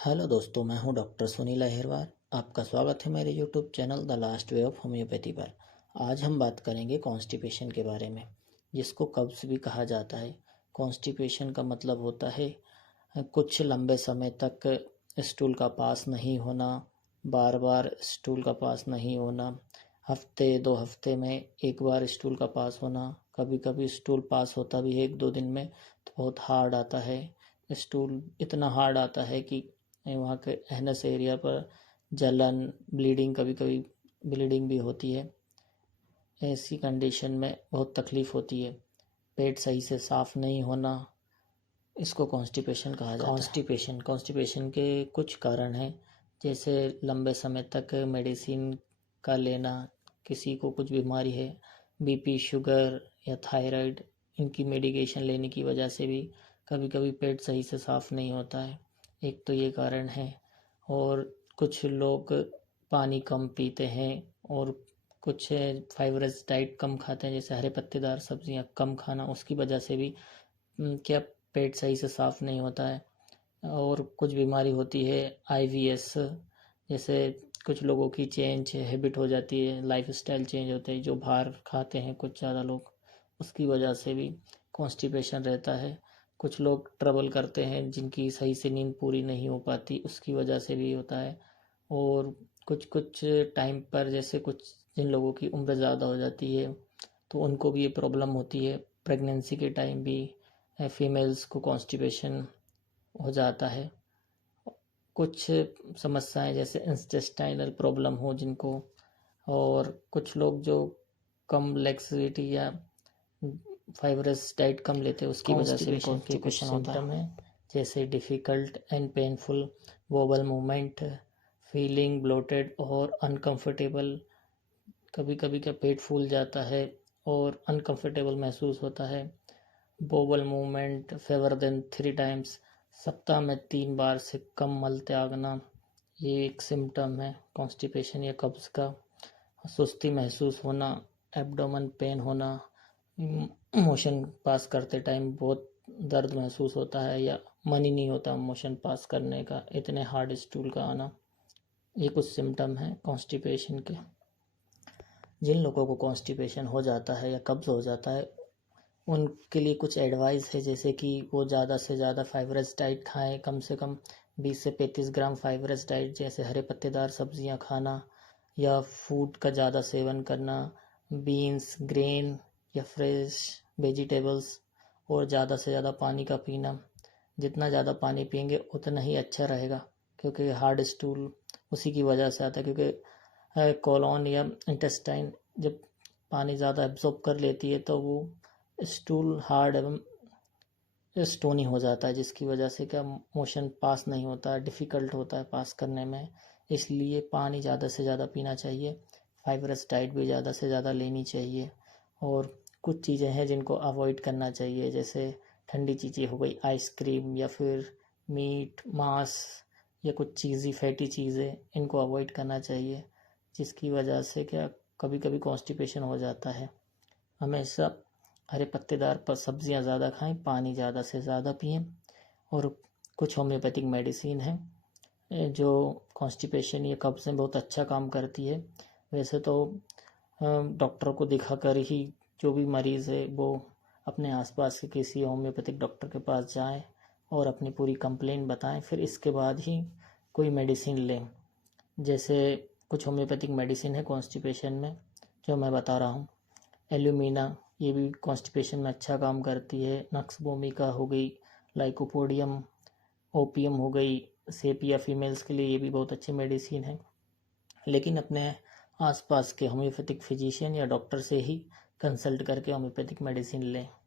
Hello दोस्तों, मैं हूं डॉक्टर सुनील अहिरवार। आपका स्वागत है मेरे YouTube channel the last way of homeopathy पर। आज हम बात करेंगे कॉन्स्टिपेशन के बारे में, जिसको कब्ज़ भी कहा जाता है। कॉन्स्टिपेशन का मतलब होता है कुछ लंबे समय तक स्टूल का पास नहीं होना, बार बार स्टूल का पास नहीं होना, हफ्ते 2 हफ्ते में एक बार स्टूल का पास होना। कभी कभी स्टूल पास होता भी है 1-2 दिन में, तो बहुत हार्ड आता है। स्टूल इतना हार्ड आता है कि वहाँ के एनस एरिया पर जलन, ब्लीडिंग, कभी कभी ब्लीडिंग भी होती है। ऐसी कंडीशन में बहुत तकलीफ़ होती है। पेट सही से साफ़ नहीं होना, इसको कॉन्स्टिपेशन कहा जाता है। कॉन्स्टिपेशन के कुछ कारण हैं, जैसे लंबे समय तक मेडिसिन का लेना। किसी को कुछ बीमारी है, बीपी, शुगर या थायराइड, इनकी मेडिकेशन लेने की वजह से भी कभी कभी पेट सही से साफ़ नहीं होता है। एक तो ये कारण है। और कुछ लोग पानी कम पीते हैं, और कुछ फाइबरस डाइट कम खाते हैं, जैसे हरे पत्तेदार सब्जियां कम खाना, उसकी वजह से भी क्या पेट सही से साफ़ नहीं होता है। और कुछ बीमारी होती है आईवीएस, जैसे कुछ लोगों की चेंज हैबिट हो जाती है, लाइफस्टाइल चेंज होते हैं, जो बाहर खाते हैं कुछ ज़्यादा लोग, उसकी वजह से भी कॉन्स्टिपेशन रहता है। कुछ लोग ट्रबल करते हैं, जिनकी सही से नींद पूरी नहीं हो पाती, उसकी वजह से भी होता है। और कुछ कुछ टाइम पर, जैसे कुछ जिन लोगों की उम्र ज़्यादा हो जाती है तो उनको भी ये प्रॉब्लम होती है। प्रेगनेंसी के टाइम भी फीमेल्स को कॉन्स्टिपेशन हो जाता है। कुछ समस्याएं जैसे इंटेस्टाइनल प्रॉब्लम हो जिनको, और कुछ लोग जो कम लेक्सिटी या फाइबरस डाइट कम लेते हैं, उसकी वजह से भी कॉन्स्टिपेशन होता है। जैसे difficult and painful vowel movement, feeling bloated और अनकंफर्टेबल। कभी कभी का पेट फूल जाता है और अनकंफर्टेबल महसूस होता है। Bowel movement fewer than 3 times, सप्ताह में 3 बार से कम मल त्यागना, ये एक सिम्टम है कॉन्स्टिपेशन या कब्ज़ का। सुस्ती महसूस होना, एब्डोमेन पेन होना, मोशन पास करते टाइम बहुत दर्द महसूस होता है, या मन ही नहीं होता मोशन पास करने का, इतने हार्ड स्टूल का आना, ये कुछ सिम्टम हैं कॉन्स्टिपेशन के। जिन लोगों को कॉन्स्टिपेशन हो जाता है या कब्ज़ हो जाता है, उनके लिए कुछ एडवाइस है, जैसे कि वो ज़्यादा से ज़्यादा फाइबरस डाइट खाएं, कम से कम 20 से 35 ग्राम फाइबरस डाइट, जैसे हरे पत्तेदार सब्जियां खाना, या फूड का ज़्यादा सेवन करना, बीन्स, ग्रेन या फ्रेश वेजिटेबल्स, और ज़्यादा से ज़्यादा पानी का पीना। जितना ज़्यादा पानी पियेंगे उतना ही अच्छा रहेगा, क्योंकि हार्ड स्टूल उसी की वजह से आता है, क्योंकि कोलोन या इंटेस्टाइन जब पानी ज़्यादा एब्जॉर्ब कर लेती है तो वो स्टूल हार्ड एवं स्टोनी हो जाता है, जिसकी वजह से क्या मोशन पास नहीं होता है, डिफ़िकल्ट होता है पास करने में। इसलिए पानी ज़्यादा से ज़्यादा पीना चाहिए, फाइबरस डाइट भी ज़्यादा से ज़्यादा लेनी चाहिए। और कुछ चीज़ें हैं जिनको अवॉइड करना चाहिए, जैसे ठंडी चीज़ें हो गई, आइसक्रीम, या फिर मीट, मांस, या कुछ चीज़ी फैटी चीज़ें, इनको अवॉइड करना चाहिए, जिसकी वजह से क्या कभी कभी कॉन्स्टिपेशन हो जाता है। हमेशा हरे पत्तेदार पर सब्जियां ज़्यादा खाएं, पानी ज़्यादा से ज़्यादा पिएं। और कुछ होम्योपैथिक मेडिसिन है जो कॉन्स्टिपेशन या कब्ज़ में बहुत अच्छा काम करती है। वैसे तो डॉक्टर को दिखाकर ही जो भी मरीज़ है वो अपने आसपास के किसी होम्योपैथिक डॉक्टर के पास जाएं और अपनी पूरी कंप्लेंट बताएं, फिर इसके बाद ही कोई मेडिसिन लें। जैसे कुछ होम्योपैथिक मेडिसिन है कॉन्स्टिपेशन में जो मैं बता रहा हूँ। एल्यूमिना, ये भी कॉन्स्टिपेशन में अच्छा काम करती है। नक्स भूमिका हो गई, लाइकोपोडियम, ओपियम हो गई, सेपिया फीमेल्स के लिए ये भी बहुत अच्छी मेडिसिन है। लेकिन अपने आसपास के होम्योपैथिक फिजिशियन या डॉक्टर से ही कंसल्ट करके होम्योपैथिक मेडिसिन लें।